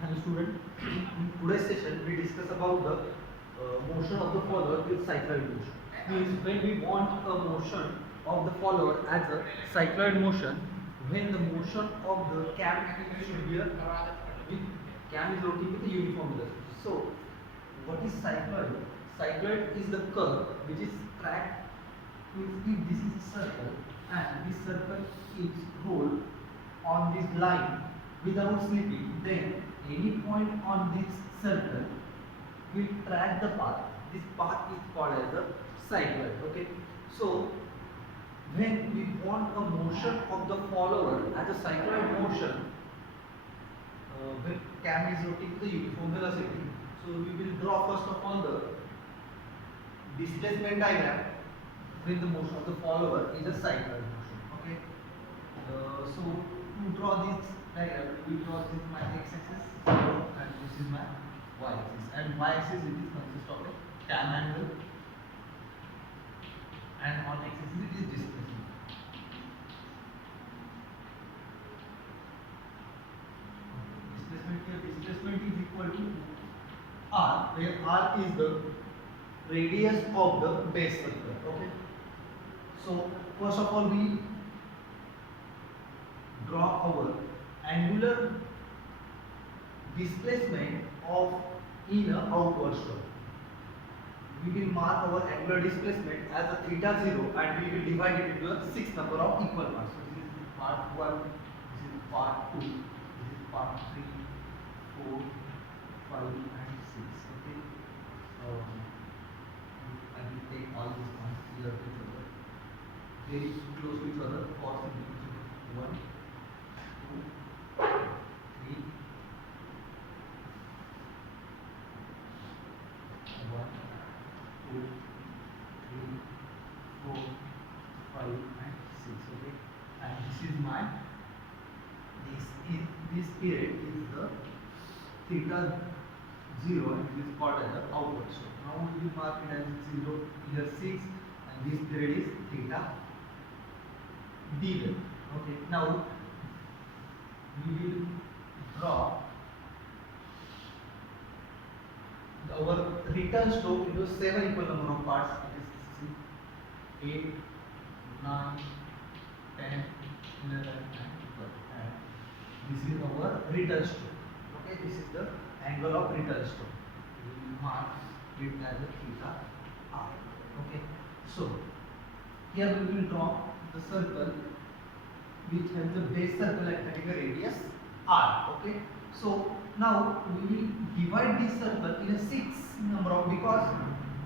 Hello student, in today's session we discuss about the motion of the follower with cycloid motion. Means when we want a motion of the follower as a cycloid motion, when the motion of the cam should be a with cam is rotating with a uniform velocity. So what is cycloid? Cycloid is the curve which is tracked. Means if this is a circle and this circle is rolled on this line without slipping, then any point on this circle will track the path. This path is called as the cycloid. Okay. So when we want a motion of the follower as a cycloid motion, when cam is rotating the uniform velocity, so we will draw first of all the displacement diagram when the motion of the follower is a cycloid motion. Okay. So to draw this diagram, we draw this my x-axis and this is my y-axis. And y-axis it is consists of a tan angle, and on x-axis it is displacement. Displacement is equal to r, where r is the radius of the base circle. Okay. So first of all we draw our angular displacement of in a outward stroke. We will mark our angular displacement as a theta 0 and we will divide it into a 6 number of equal parts. So this is part 1, this is part 2, this is part 3, 4, 5 and 6. Okay. I will take all these points here to each other. Very close to each other for simplification. 1, 2, 3, 1, 2, 3, 4, 5 and 6. Okay. And this is my this period is the theta 0 and it is called as the outward stroke. Now we will mark it as 0 here 6 and this period is theta d. Okay. Now we will draw our return stroke into 7 equal number of parts. It is 8, 9, 10, 11 and 12. And this is our return stroke. Okay, this is the angle of return stroke. We will mark it as a theta r. Okay, so here we will draw the circle which has the base circle having a radius r. Okay, so now we will divide this circle in a 6 number of, because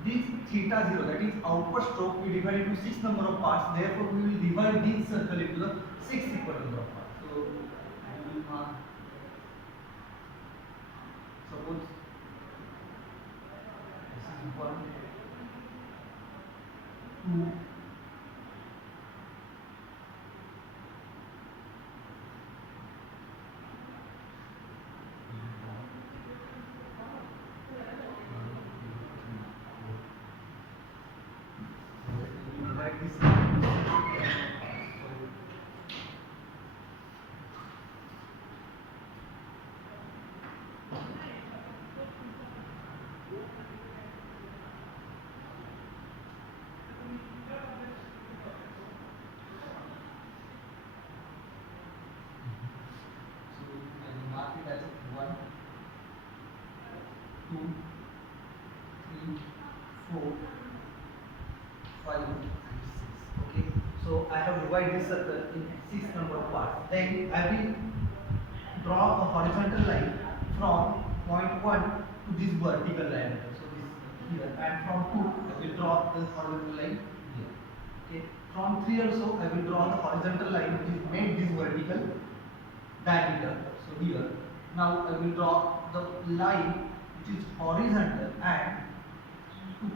this theta 0, that is outward stroke, we divide into 6 number of parts. Therefore we will divide this circle into the 6 equal number of parts. So we will mark, suppose this is 1, 2, 2, 3, 4, 5 and 6. Okay, so I have divided this circle in 6 number of parts. Then I will draw a horizontal line from point 1 to this vertical diameter. So this here, and from 2 I will draw this horizontal line here. Okay, from 3 also I will draw the horizontal line which is made this vertical diameter. So here, now I will draw the line which is horizontal and to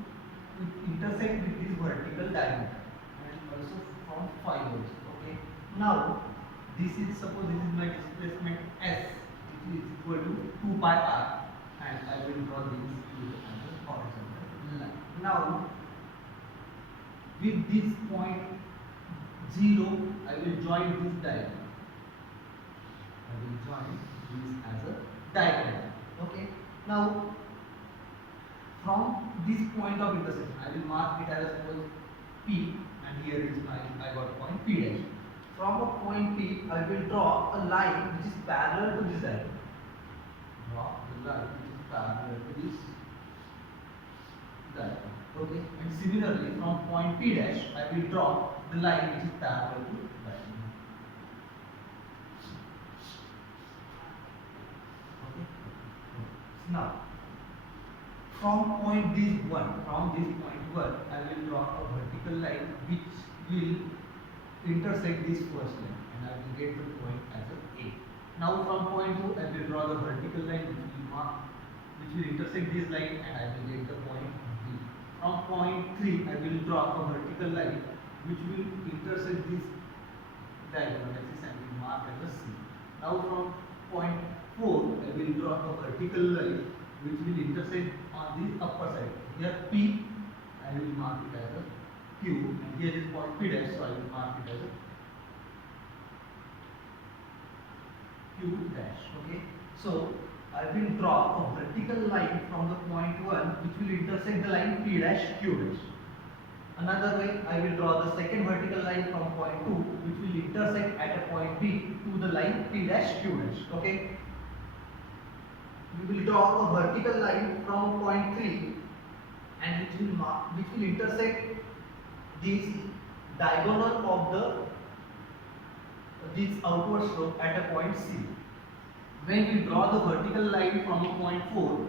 intersect with this vertical diameter, and also from 5 also. Okay, now this is, suppose this is my displacement s, which is equal to 2 pi r, and I will draw this to the horizontal line. Now with this point 0 I will join this diagram. I will join this as a diagonal. Okay. Now from this point of intersection, I will mark it as suppose P, and here is I got point P dash. From a point P, I will draw a line which is parallel to this line. Draw the line which is parallel to this line. Okay. And similarly, from point P dash, I will draw the line which is parallel to that. Okay. Now, from this point 1, I will draw a vertical line which will intersect this first line, and I will get the point as a A. Now from point 2, I will draw the vertical line which will intersect this line, and I will get the point B. From point 3, I will draw a vertical line which will intersect this diagonal axis and will mark as a C. Now from point 4, I will draw a vertical line which will intersect on the upper side. Here P, I will mark it as a Q, and here is point P dash, so I will mark it as a Q dash. Okay. So I will draw a vertical line from the point 1 which will intersect the line P dash Q dash. Another way, I will draw the second vertical line from point 2 which will intersect at a point B to the line P dash Q dash. Okay. We will draw a vertical line from point 3 and which will intersect this diagonal of this outward slope at a point C. When we draw the vertical line from a point 4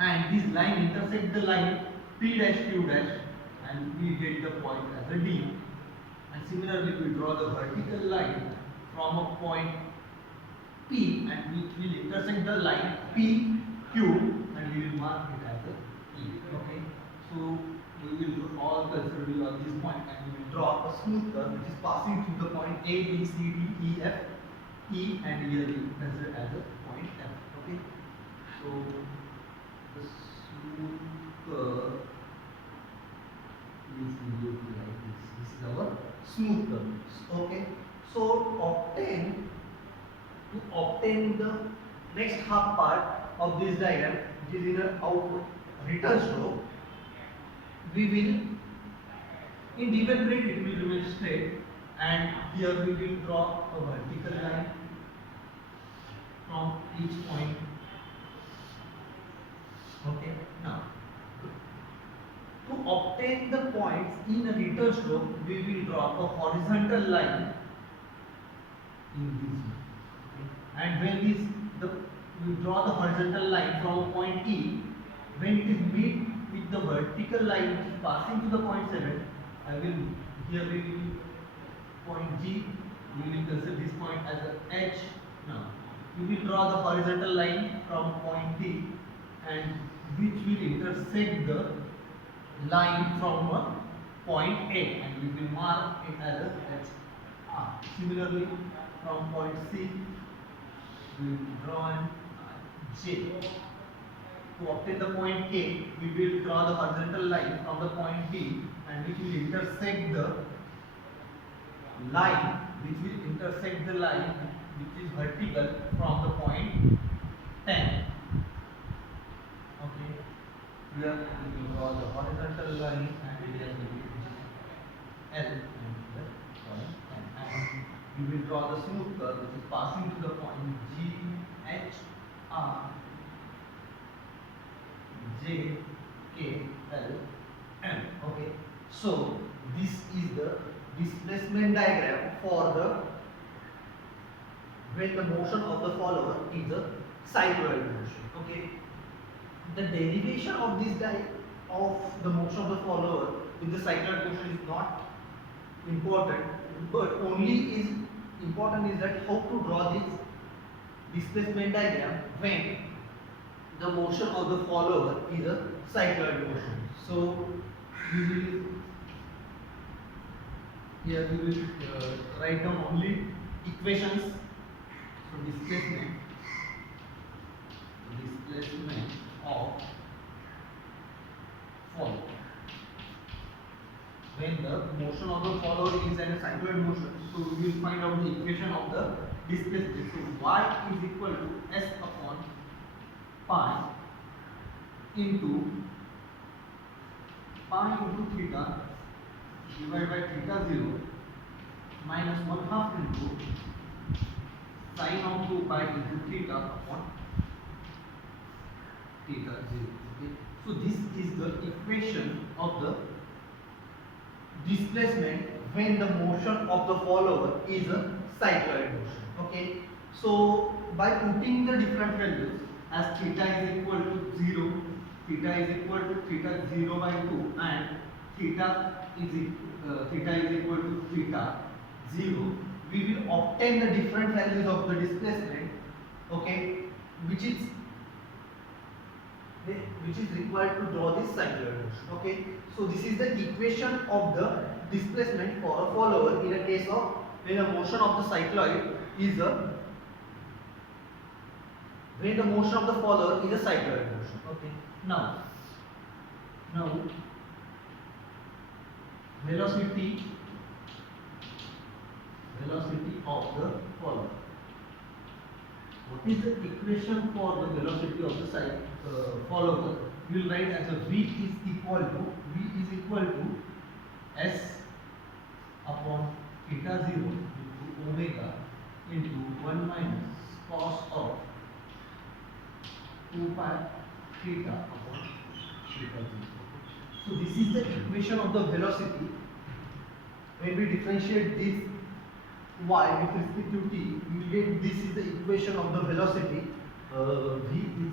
and this line intersects the line P dash Q dash, and we get the point as a D. And similarly, we draw the vertical line from a point P and which will intersect the line P Q, and we will mark it as a E. Okay. So we will all consider on this point, and we will draw a smooth curve which is passing through the point A, B, C, D, E, F, E, and here we consider as a point F. Okay. So the smooth curve is look like this. This is our smooth curve. Okay. So to obtain the next half part of this diagram, which is in an outward return slope, we will, in given plane it will remain straight, and here we will draw a vertical line from each point. Okay. Now, to obtain the points in a return slope, we will draw a horizontal line in this way. Okay. And when we draw the horizontal line from point E, when it is meet with the vertical line which is passing to the point 7, here we will point G, we will consider this point as a H. Now, we will draw the horizontal line from point D, and which will intersect the line from a point A, and we will mark it as a H. Similarly, from point C, we will draw an J. To obtain the point K, we will draw the horizontal line from the point B, and which will intersect the line which is vertical from the point 10. Okay. Here we will draw the horizontal line, and here we will L and here point 10. And we will draw the smooth curve which is passing to the point G, H, R, J, K, L, M. Okay. So this is the displacement diagram for when the motion of the follower is a cycloidal motion. Okay. The derivation of the motion of the follower with the cycloidal motion is not important, but only is important is that how to draw this displacement diagram when the motion of the follower is a cycloidal motion. So here we will write down only equations. So displacement of follower. When the motion of the follower is in a cycloidal motion, so we will find out the equation of the displacement. So y is equal to s upon pi into theta divided by theta 0 minus 1/2 into sin of 2 pi into theta upon theta 0. Okay. So this is the equation of the displacement when the motion of the follower is a cycloid motion. Okay. So by putting the different values as theta is equal to 0, theta is equal to theta 0 by 2 and theta is equal to theta 0, we will obtain the different values of the displacement, okay, which is required to draw this cycloid motion. Okay, so this is the equation of the displacement for a follower in a case of when the motion of the cycloid is a follower is a cycloid motion. Okay, now velocity of the follower. What is the equation for the velocity of the follower? We will write as a v is equal to s upon theta 0 into omega into 1 minus cos of 2 pi theta upon theta 0. So this is the equation of the velocity. When we differentiate this y with respect to t, we will get this is the equation of the velocity. V is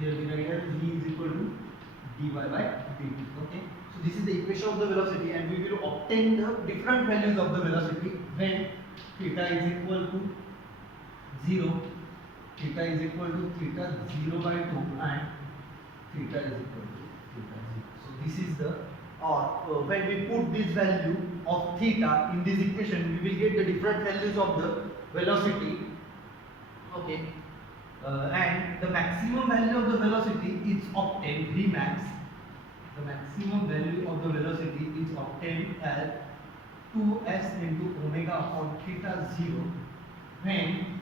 here we write as v is equal to dy by dt. Okay, so this is the equation of the velocity, and we will obtain the different values of the velocity when theta is equal to 0, theta is equal to theta 0 by 2, and theta is equal to theta 0. So this is the when we put this value of theta in this equation, we will get the different values of the velocity. Okay, and the maximum value of the velocity is obtained Vmax. The maximum value of the velocity is obtained as 2s into omega upon theta 0 when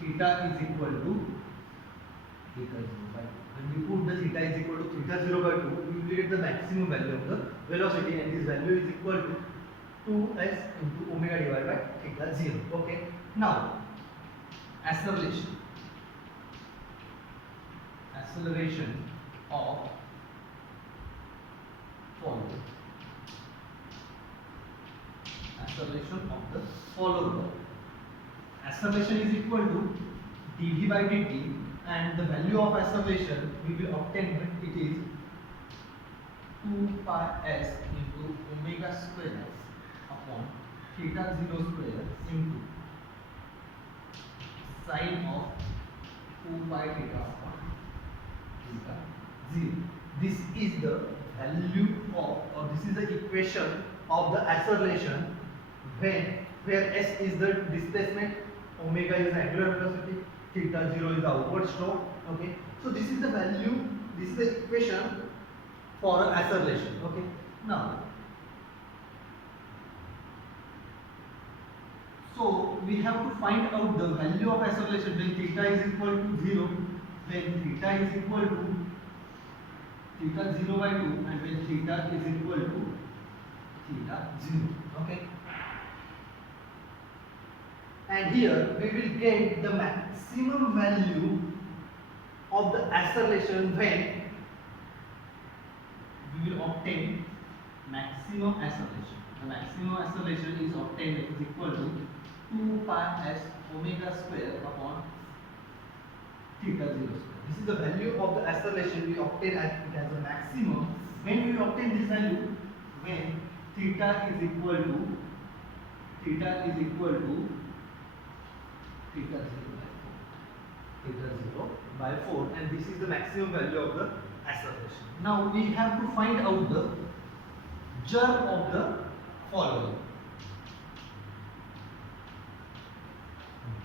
theta is equal to theta 0 by 2. When we put the theta is equal to theta 0 by 2, we will get the maximum value of the velocity, and this value is equal to 2s into omega divided by theta 0. Okay. Now, acceleration of follower. Acceleration of the follower. Acceleration is equal to dv by dt, and the value of acceleration we will obtain when it is 2 pi s into omega square upon theta 0 square into sin of 2 pi theta upon theta 0. This is the value of, or this is the equation of the acceleration where s is the displacement, omega is the angular velocity, theta 0 is the outward stroke. Okay, so this is the value, this is the equation for acceleration. Okay, now so we have to find out the value of acceleration when theta is equal to 0, when theta is equal to theta 0 by 2, and when theta is equal to theta 0. Okay, and here we will get the maximum value of the acceleration when we will obtain maximum acceleration. The maximum acceleration is obtained is equal to 2 pi s omega square upon theta 0 square. This is the value of the acceleration we obtain as it as a maximum when we obtain this value when theta is equal to theta 0 by 4, and this is the maximum value of the acceleration. Now we have to find out the jerk of the following.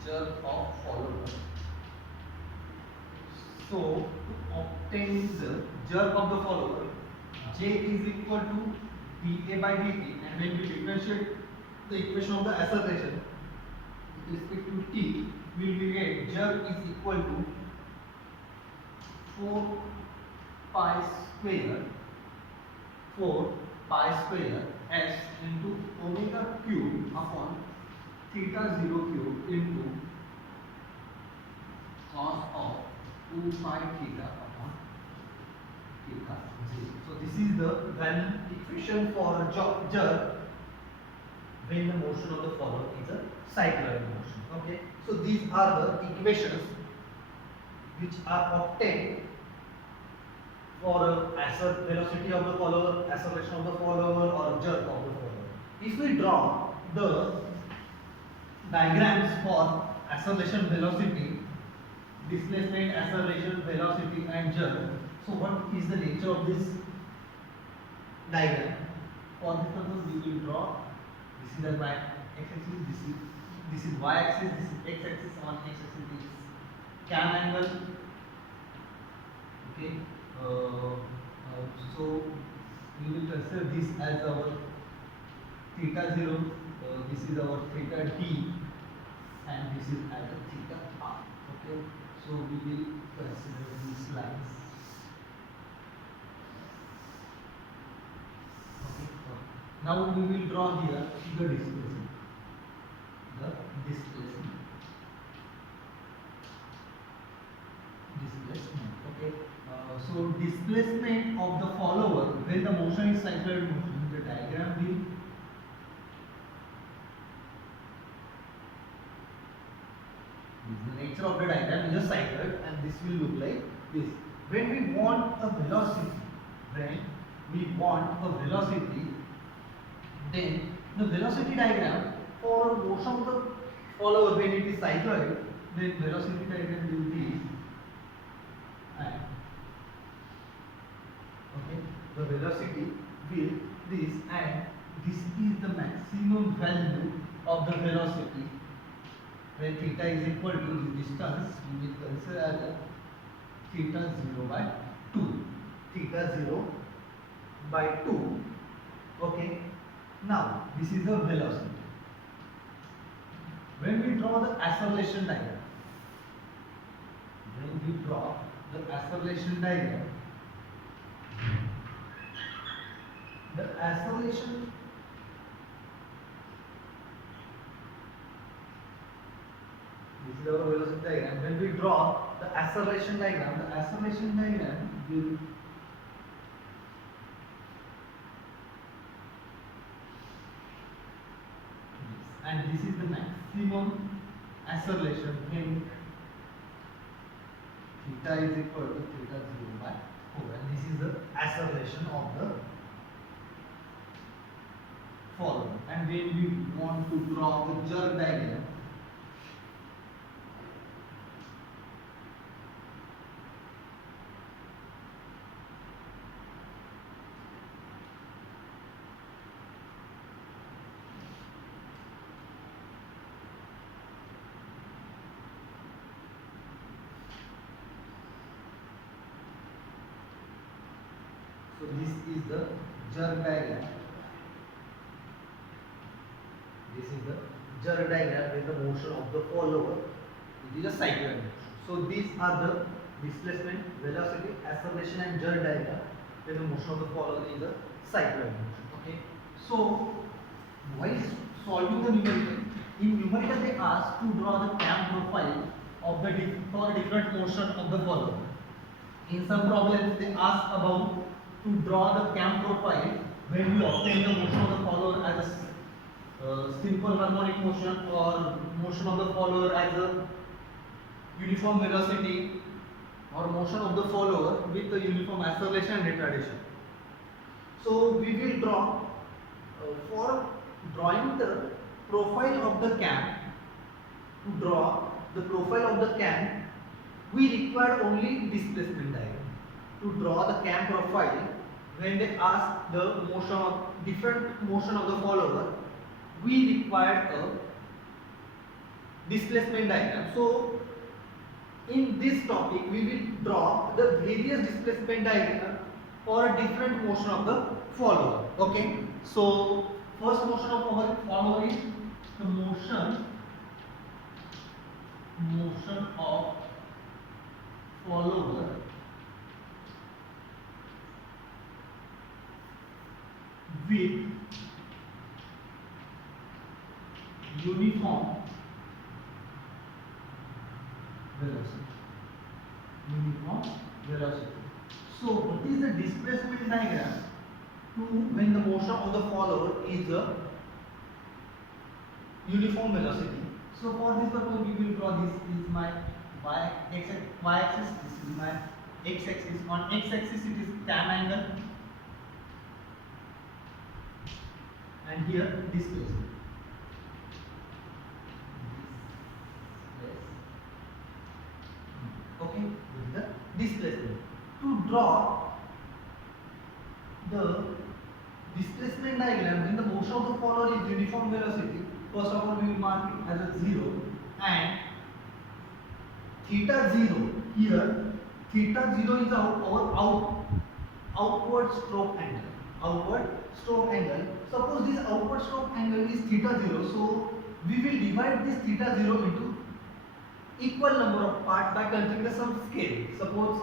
Jerk of follower. So to obtain the jerk of the follower, J is equal to dA by dt, and when we differentiate the equation of the acceleration, respect to t, we will get jerk is equal to 4 pi square 4 pi square s into omega cube upon theta 0 cube into cos of 2 pi theta upon theta 0. So this is the value equation for a jerk when the motion of the follower is a cycloidal motion. Okay, so these are the equations which are obtained for velocity of the follower, acceleration of the follower, or jerk of the follower. If we draw the diagrams for acceleration, velocity, displacement, acceleration, velocity, and jerk, so what is the nature of this diagram? For this purpose, we will draw. This is the x-axis. This is y-axis. This is x-axis. On x-axis is cam angle. Okay. So we will consider this as our theta 0. This is our theta d, and this is as a theta r. Okay. So we will consider these lines. Okay. Now we will draw here the displacement. Okay. So displacement of the follower when the motion is cycloidal motion, the diagram will the nature of the diagram is a cycloid, and this will look like this. When we want a velocity, then the velocity diagram for motion of the follower when it is cycloid, then velocity diagram will be the velocity will this, and this is the maximum value of the velocity when theta is equal to the distance. We will consider as a theta 0 by 2. Theta 0 by 2. Okay. Now this is the velocity. When we draw the acceleration diagram, the acceleration this is our velocity diagram. When we draw the acceleration diagram will and this is the maximum acceleration when theta is equal to theta 0 by 4, and this is the acceleration of the follower. And when we want to draw the jerk diagram, so this is the jerk diagram. This is the jerk diagram with the motion of the follower. It is a cycloidal motion. So these are the displacement, velocity, acceleration, and jerk diagram with the motion of the follower is a cycloidal motion. Okay. So while solving the numerical, in numerical they ask to draw the cam profile of the for different motion of the follower. In some problems they ask about to draw the cam profile when we obtain the motion of the follower as a simple harmonic motion, or motion of the follower as a uniform velocity, or motion of the follower with the uniform acceleration and retardation. So we will draw for drawing the profile of the cam. To draw the profile of the cam, we require only displacement diagram. To draw the cam profile, when they ask the motion of different motion of the follower, we require a displacement diagram. So in this topic we will draw the various displacement diagram for a different motion of the follower. Okay, so first motion of our follower is the motion motion of follower with uniform velocity. Uniform velocity. So what is the displacement diagram to when the motion of the follower is a uniform velocity? So for this purpose we will draw this is my y-axis, this is my x-axis. On x-axis it is tan angle and here displacement. Okay, this is the displacement. To draw the displacement diagram when the motion of the follower is uniform velocity, first of all we will mark it as a 0 and theta 0 here, theta 0 is our outward stroke angle. Outward stroke angle. Suppose this outward stroke angle is theta 0, so we will divide this theta 0 into equal number of parts by considering some scale. Suppose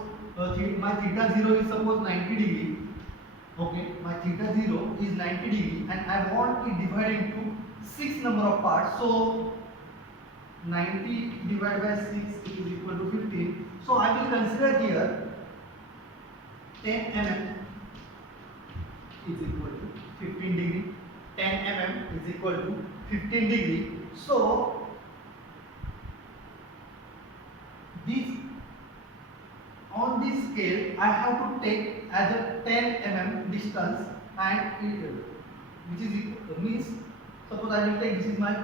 my theta 0 is suppose 90 degree. Okay, my theta 0 is 90 degree and I want it divided into 6 number of parts. So 90 divided by 6 is equal to 15. So I will consider here 10 mm is equal to 15 degree. 10 mm is equal to 15 degree. So this on this scale I have to take as a 10 mm distance and it, which is means suppose I will take this is my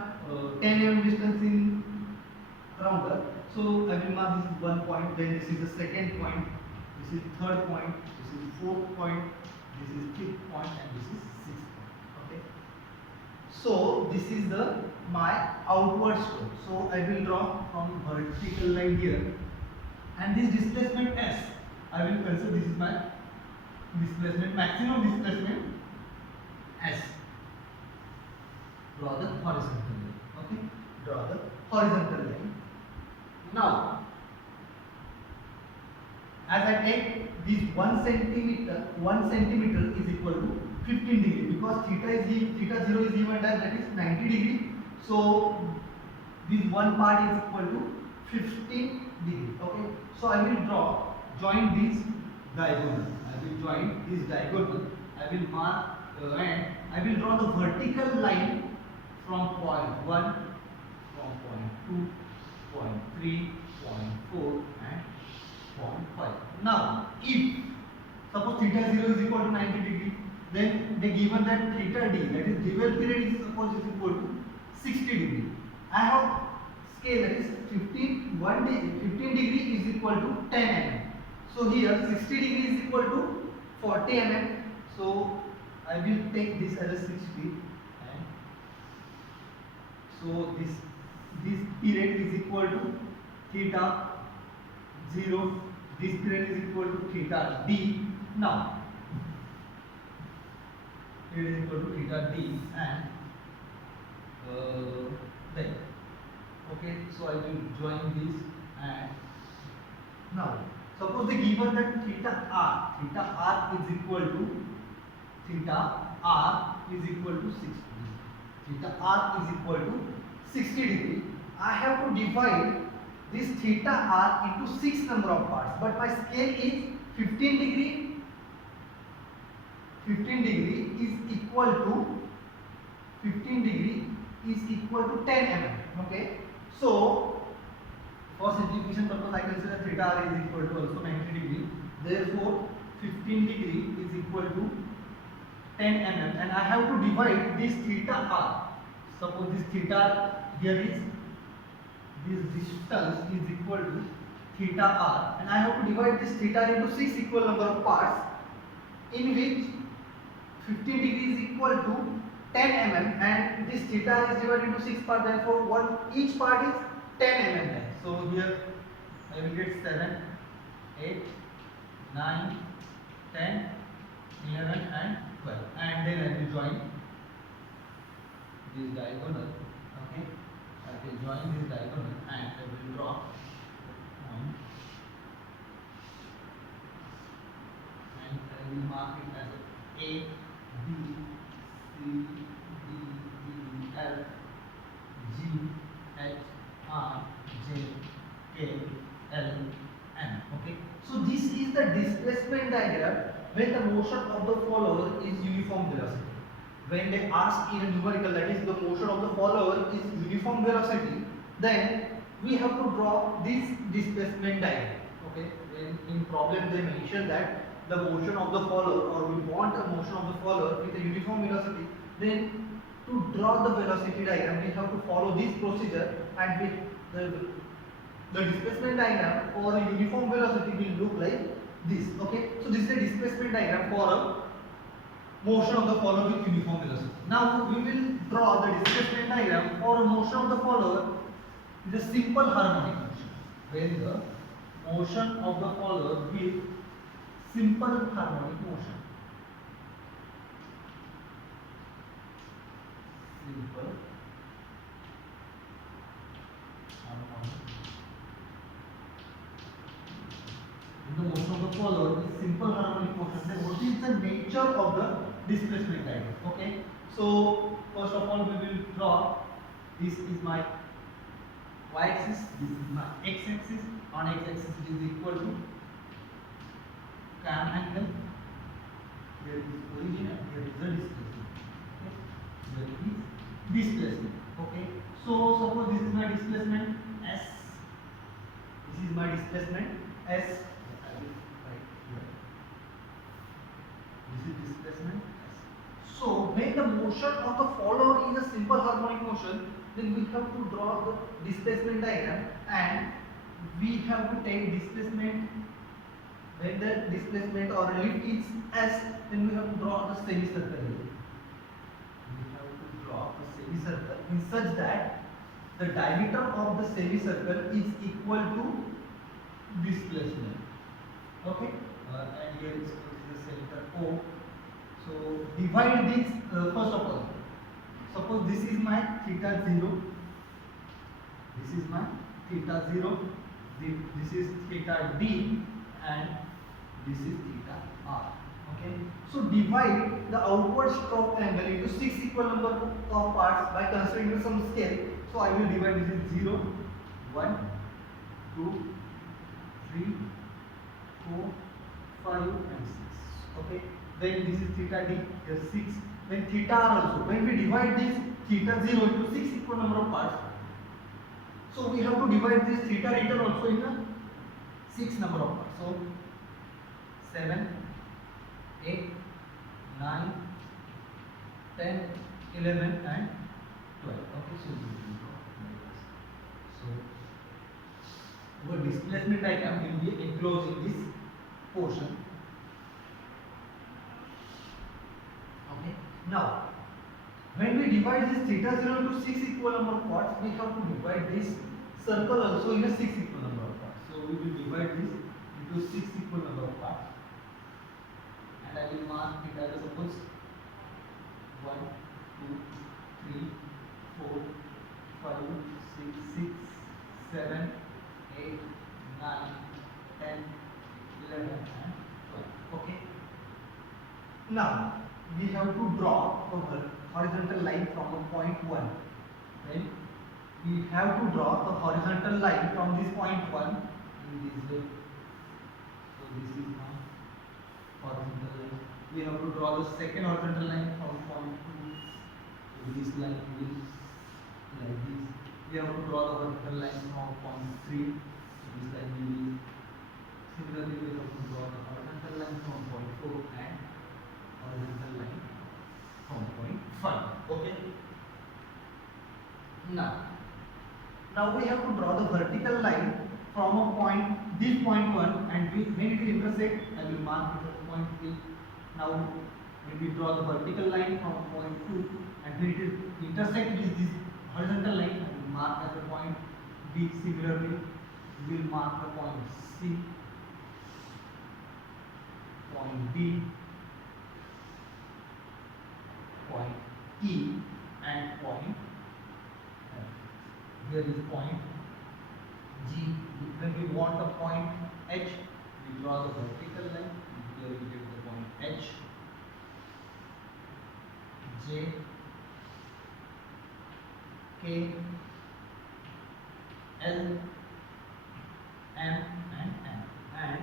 10 mm distance in rounder. So I will mark this is one point, then this is the second point, this is third point, this is fourth point, this is fifth point, and this is sixth point. Okay. So this is the my outward stroke. So I will draw from vertical line here, and this displacement S, I will consider this is my displacement, maximum displacement S. Draw the horizontal line. Okay. Draw the horizontal line. Now, as I take this 1 centimeter is equal to 15 degree because theta 0 is given as that is 90 degree. So this one part is equal to 15 degree. Okay. So I will join this diagonal. I will join this diagonal. I will mark and I will draw the vertical line from point 1, from point 2, point 3, point 4 and point 5. Now, if suppose theta 0 is equal to 90 degree, then they given that theta d, that is dual period, is suppose is equal to 60 degree. I have scale that is 15 degree is equal to 10 mm. So here 60 degree is equal to 40 mm. So I will take this as a 60 and so this period is equal to theta 0, this period is equal to theta d. Now it is equal to theta d and then okay, so I will join this and now suppose they given that theta r is equal to 60 theta r is equal to 60 degree. I have to divide this theta r into 6 number of parts, but my scale is 15 degree. 15 degree is equal to 10 mm. Okay, so for simplification purpose I consider theta r is equal to also 90 degree. Therefore 15 degree is equal to 10 mm and I have to divide this theta r. Suppose this theta here is this distance is equal to theta r and I have to divide this theta into 6 equal number of parts, in which 15 degree is equal to 10 mm and this theta is divided into 6 parts, therefore each part is 10 mm. So here I will get 7, 8, 9, 10, 11 and 12 and then I will join this diagonal. Okay, I I will join this diagonal and I will draw point and I will mark it as A, B, C, D, E, F, G, H, R, J, K, L, M. Okay. So this is the displacement diagram when the motion of the follower is uniform velocity. When they ask in a numerical, that is the motion of the follower is uniform velocity, then we have to draw this displacement diagram. Okay. When in problem they mention that the motion of the follower, or we want a motion of the follower with a uniform velocity, then to draw the velocity diagram we have to follow this procedure, and the displacement diagram for a uniform velocity will look like this. Okay, so this is a displacement diagram for a motion of the follower with uniform velocity. Now we will draw the displacement diagram for a motion of the follower with a simple harmonic motion. When the motion of the follower with simple harmonic motion. Simple harmonic. The motion of the follower is simple harmonic motion. Then what is the nature of the displacement diagram? Okay. So first of all we will draw. This is my y-axis. This is my x-axis. On x-axis it is equal to tan angle. Here is origin and here is the displacement. Okay. Here is displacement. Okay. So suppose this is my displacement S. This is my displacement S. This is displacement S. So when the motion of the follower is a simple harmonic motion, then we have to draw the displacement diagram, and we have to take displacement. When the displacement or lift is S, then we have to draw the semicircle here. We have to draw a semicircle in such that the diameter of the semicircle is equal to displacement. Okay, and here is the center O. So divide this first of all. Suppose this is my theta 0. This is my theta 0. This is theta D, and this is theta R. Okay. So divide the outward stroke angle into 6 equal number of parts by considering some scale. So I will divide this is 0, 1, 2, 3, 4, 5 and 6. Okay. Then this is theta D, here 6. Then theta R also. When we divide this theta 0 into 6 equal number of parts, so we have to divide this theta return also in a 6 number of parts. So 7, 8, 9, 10, 11 and 12. Okay, so our displacement diagram will be enclosed in this portion. Okay. Now, when we divide this theta 0 into 6 equal number of parts, we have to divide this circle also in a 6 equal number of parts. So we will divide this into 6 equal number of parts. And I will mark it as suppose 1, 2, 3, 4, 5, 6, 7, 8, 9, 10, 11 and 12. Okay. Now we have to draw a horizontal line from the point 1. Then we have to draw the horizontal line from this point 1 in this way. So this is my horizontal line. We have to draw the second horizontal line from point 2. So this line will like this. We have to draw the horizontal line from point 3. So this line will be similarly. We have to draw the horizontal line from point 4 and horizontal line from point 5. Okay. Now we have to draw the vertical line from a point, this point 1, and when it will intersect, I will mark it at point 3. Now when we draw the vertical line from point 2, and when it will intersect with this horizontal line, I will mark at the point B. Similarly, we will mark the point C, point D, point E and point F. here is point G. When we want a point H, we draw the vertical line. Here we get the point H, J, K, L, M and N. And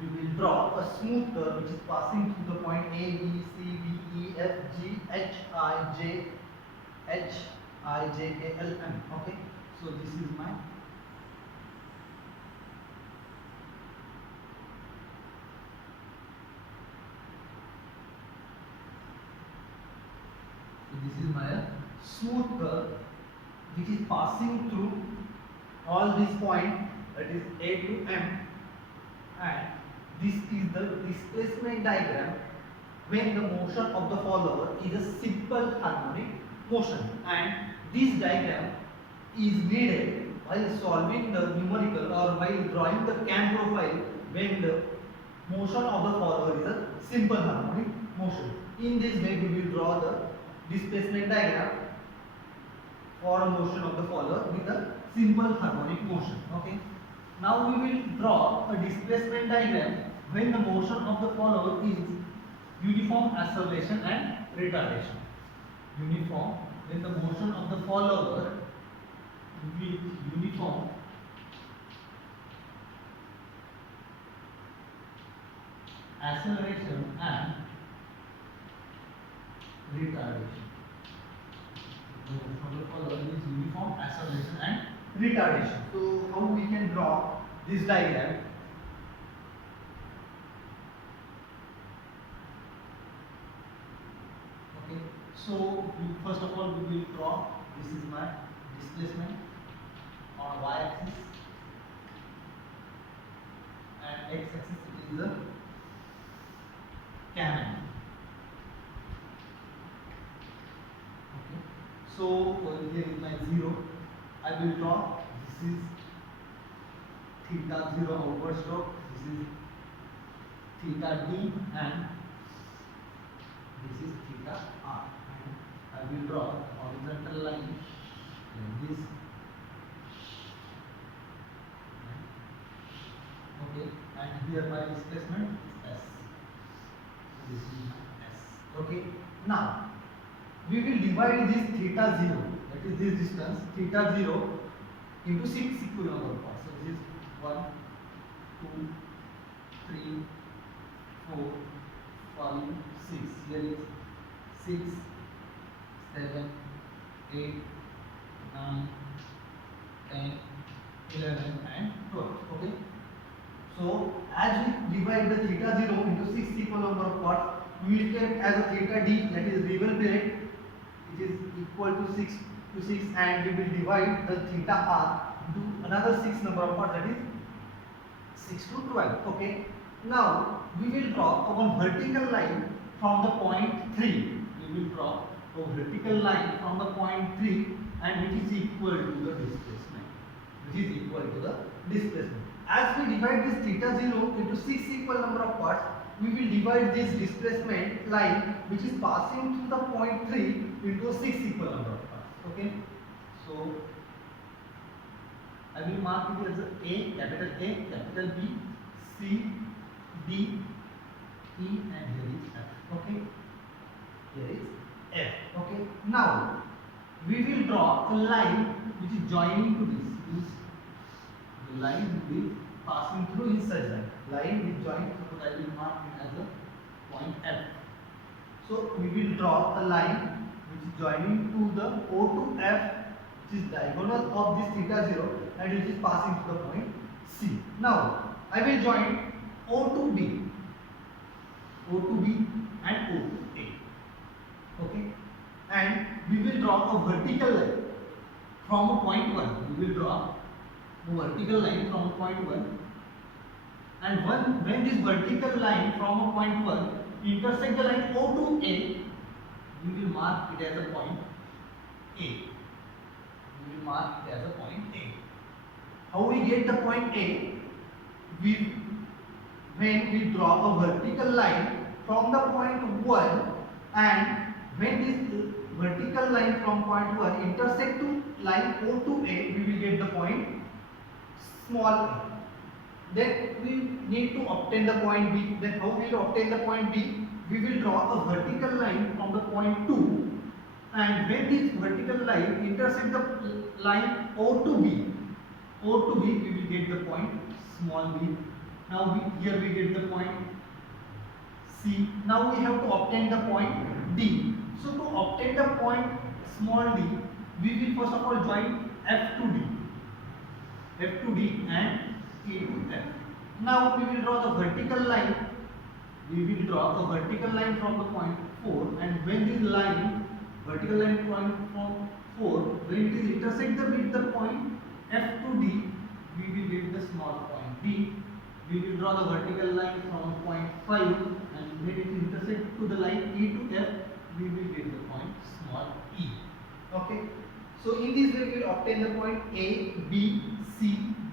we will draw a smooth curve which is passing through the point A, B, C, D, E, F, G, H, I, J, K, L, M. Okay, so this is my smooth curve which is passing through all these points, that is A to M, and this is the displacement diagram when the motion of the follower is a simple harmonic motion. And this diagram is needed while solving the numerical or while drawing the cam profile when the motion of the follower is a simple harmonic motion. In this way we will draw the displacement diagram for a motion of the follower with a simple harmonic motion. Okay. Now we will draw a displacement diagram when the motion of the follower is uniform acceleration and retardation. Uniform when the motion of the follower with uniform acceleration and retardation. The motion of the follower is uniform acceleration and retardation. So how we can draw this diagram? Okay, so first of all we will draw, this is my displacement on y-axis and x-axis is the cam angle. Okay, so here is my 0. I will draw, this is theta 0 outward stroke, this is theta d and this is theta r, and I will draw horizontal line like this. Okay, and here my displacement is s. This is s. Okay, now we will divide this theta 0, that is this distance theta 0, into 6 equal number of parts. So this is 1, 2, 3, 4, 5, 6. Here is 6, 7, 8, 9, 10, 11 and 12. Okay. So as we divide the theta 0 into 6 equal number of parts, we will get as a theta d, that is level plate, which is equal to 6 to 6, and we will divide the theta r into another 6 number of parts, that is 6 to 12. Okay. Now we will draw a vertical line from the point 3. We will draw a vertical line from the point 3 and which is equal to the displacement. Which is equal to the displacement. As we divide this theta 0 into 6 equal number of parts, we will divide this displacement line which is passing through the point 3 into 6 equal number of parts. Okay. So I will mark it as A, capital B, C, D, E, and here is F. Okay. Here is F. Okay. Now we will draw a line which is joining to this. The line will be passing through inside that. Line will join, so I will mark it as a point F. So we will draw a line which is joining to the O to F, which is diagonal of this theta 0, and which is passing to the point C. Now I will join O to B and O to A. Okay, and we will draw a vertical line from a point 1. We will draw a vertical line from point 1, and when this vertical line from a point 1 intersect the line O to A, we will mark it as a point A. We will mark it as a point A. How we get the point A? When we draw a vertical line from the point 1, and when this vertical line from point 1 intersect to line O to A, we will get the point small a. Then we need to obtain the point B. Then how we will obtain the point B? We will draw a vertical line from the point 2, and when this vertical line intersect the line O to B, we will get the point small b. Now here we get the point C. Now we have to obtain the point D. So to obtain the point small d, we will first of all join F to D, and A to F. Now we will draw the vertical line. We will draw a vertical line from the point 4, and when this line, vertical line from 4, when it is intersect with the point F to D, we will get the small point D. We will draw the vertical line from point 5, and when it intersect to the line E to F, we will get the point small e. Okay. So in this way we will obtain the point A, B, C,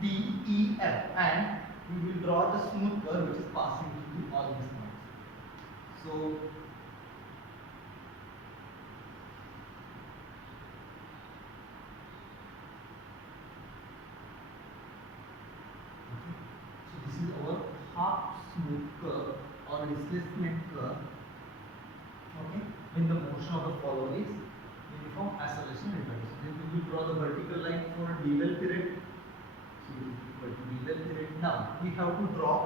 D, E, F, and we will draw the smooth curve which is passing through all these points. So this is our half smooth curve or displacement curve. Okay, when the motion of the follower is uniform acceleration and retardation. Then we will draw the vertical line for d well period. So it is equal to d well period. Now we have to draw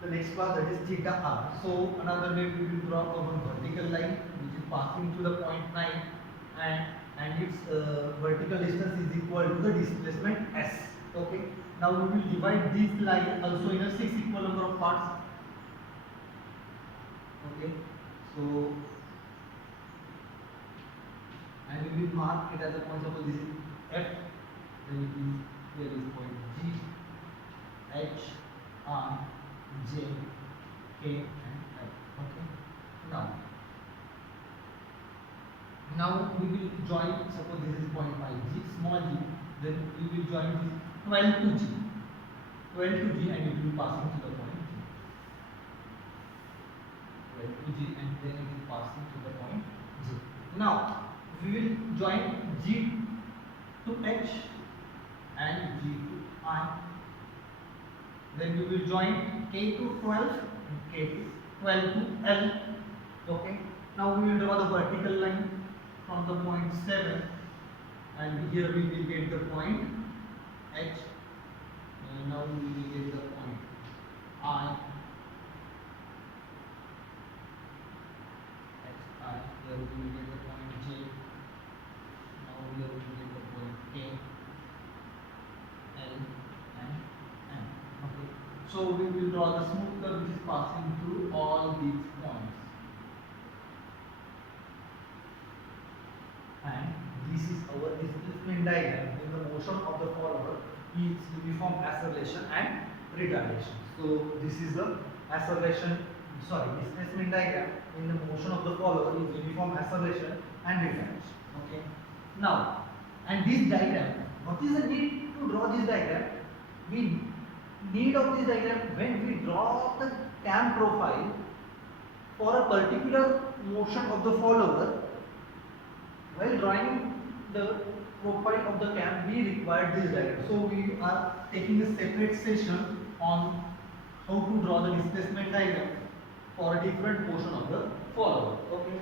the next part, that is theta r. So another way we will draw our vertical line which is passing to the point 9, and its vertical distance is equal to the displacement s. Okay. Now we will divide this line also in a 6 equal number of parts. Okay. So and we will mark it as a point. Suppose this is F, then it is here is point G, H, R, J, K, and L. Okay. Now we will join. Suppose this is point 5 G, small g. Then we will join this 12 to G, and it will be passing to the point G. 12 to G, and then it is passing to the point G. Now we will join G to H and G to I. Then we will join K to 12 and K to 12 to L. Okay. Now we will draw the vertical line from the point 7, and here we will get the point H. And now we will get the point I. Here we will get the point J. Now here we will get the point K, L, and M. Okay. So we will draw the smooth curve which is passing through all these points. And this is our displacement diagram in the motion of the follower is uniform acceleration and retardation. So this is the displacement diagram in the motion of the follower is uniform acceleration and retardation. Okay. Now, and this diagram, what is the need to draw this diagram? We need of this diagram when we draw the cam profile for a particular motion of the follower. While drawing the profile of the cam, we require this diagram. So we are taking a separate session on how to draw the displacement diagram for a different portion of the follower. Okay.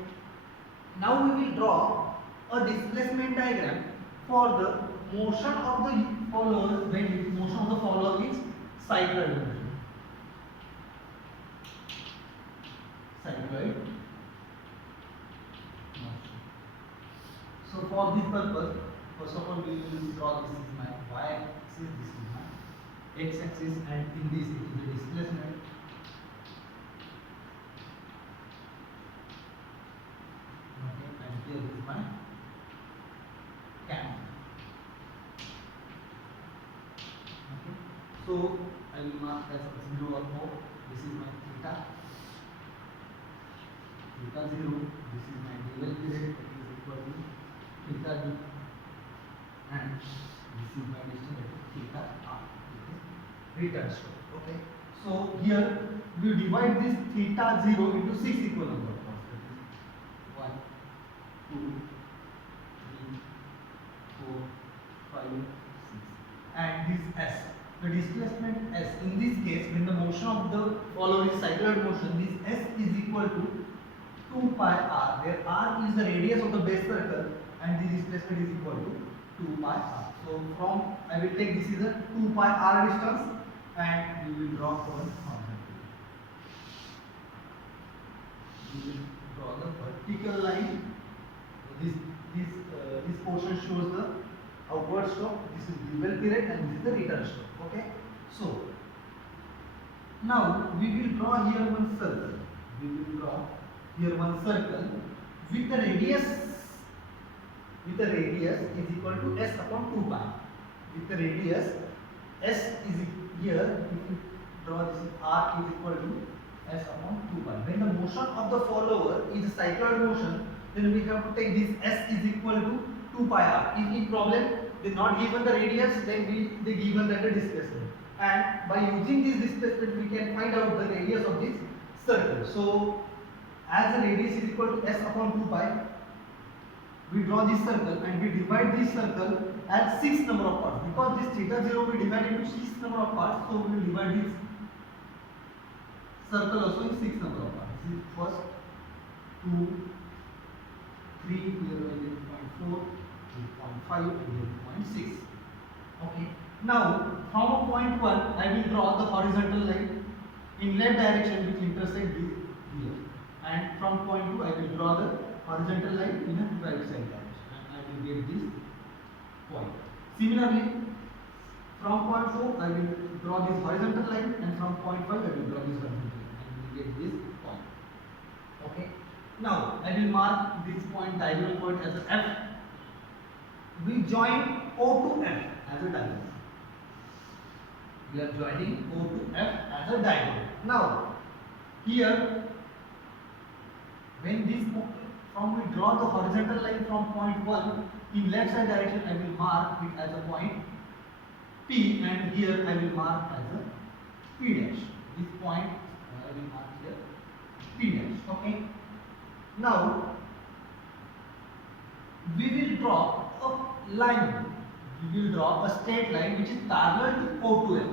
Now we will draw a displacement diagram for the motion of the follower when motion of the follower is cycloidal motion. Cycloid motion. So for this purpose, first of all we will draw this is my y-axis, this is my x-axis, and in this it is the displacement. Okay, and here is my cam. Okay, so I will mark as 0 or 4. This is my theta 0. This is my dual period, that is equal to theta d, and this is my distance, that is theta r. Return stroke. Okay. So here we divide this theta 0 into 6 equal number of parts. That is 1, 2, 3, 4, 5, 6. And this S, the displacement S, in this case when the motion of the follower is cycloid motion, this S is equal to 2 pi r, where r is the radius of the base circle and the displacement is equal to 2 pi r. So from, I will take this is a 2 pi r distance and we will draw one horizontal. We will draw the vertical line. This portion shows the outward stroke, this is dual period and this is the return stroke. Okay, so now we will draw here one circle. We will draw here one circle with the radius is equal to s upon 2 pi. With the radius s is here, if you draw this r is equal to s upon 2 pi. When the motion of the follower is cycloid motion, then we have to take this s is equal to 2 pi r. If in problem they not given the radius, then they given that the displacement. And by using this displacement, we can find out the radius of this circle. So as the radius is equal to s upon 2 pi, we draw this circle and we divide this circle as 6 number of parts. Because this theta 0 we divide into 6 number of parts, so we will divide this circle also in 6 number of parts. This is first 2, 3, here will be 0.4, 0.5 and 0.6. Okay. Now from a point 1, I will draw the horizontal line in left direction which intersect this here. And from point 2, I will draw the horizontal line in a right side direction and I will get this point. Similarly, from point 4, I will draw this horizontal line and from point 5, I will draw this horizontal line and we will get this point. Okay. Now, I will mark this point, diagonal point as a F. We join O to F as a diagonal. We are joining O to F as a diagonal. Now, here, when this from we draw the horizontal line from point 1 in left side direction, I will mark it as a point P, and here I will mark as a P dash. This point I will mark here P dash. Okay. Now we will draw a line. We will draw a straight line which is parallel to O to F.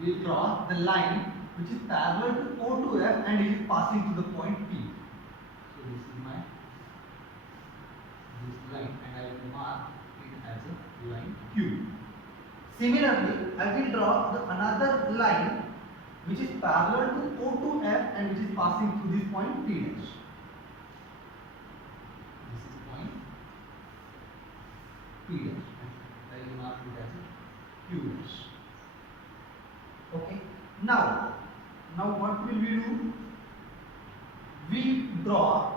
We will draw the line which is parallel to O to F and it is passing to the point P. So this is my this line and I will mark it as a line Q. Similarly, I will draw another line which is parallel to O to F and which is passing through this point P dash. This is point P dash. I will mark it as a Q dash. Okay. Now what will we do? We draw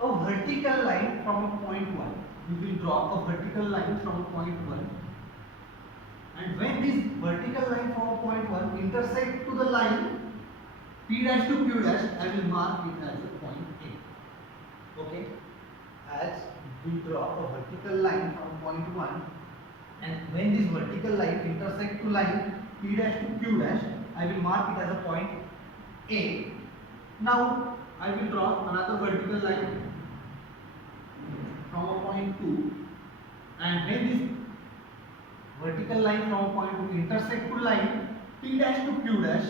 a vertical line from a point 1. We will draw a vertical line from a point 1. And when this vertical line from a point 1 intersect to the line P dash to Q dash, I will mark it as a point A. Okay. As we draw a vertical line from point 1, and when this vertical line intersect to line P dash to Q dash, I will mark it as a point A. Now I will draw another vertical line from a point 2, and when this vertical line from a point 2 intersect to line P dash to Q dash,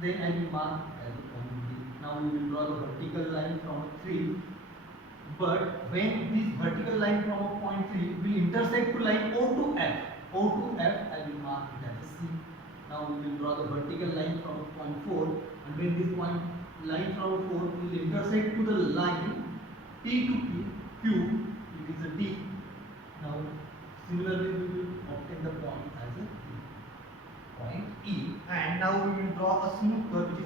then I will mark as a point B. Now we will draw the vertical line from a 3, but when this vertical line from a point 3 will intersect to line O to F, I will mark it as a C. Now we will draw the vertical line from point 4, and when this point line from 4 will intersect to the line T to Q, it is a D. Now similarly we will obtain the point as a point E, and now we will draw a smooth curve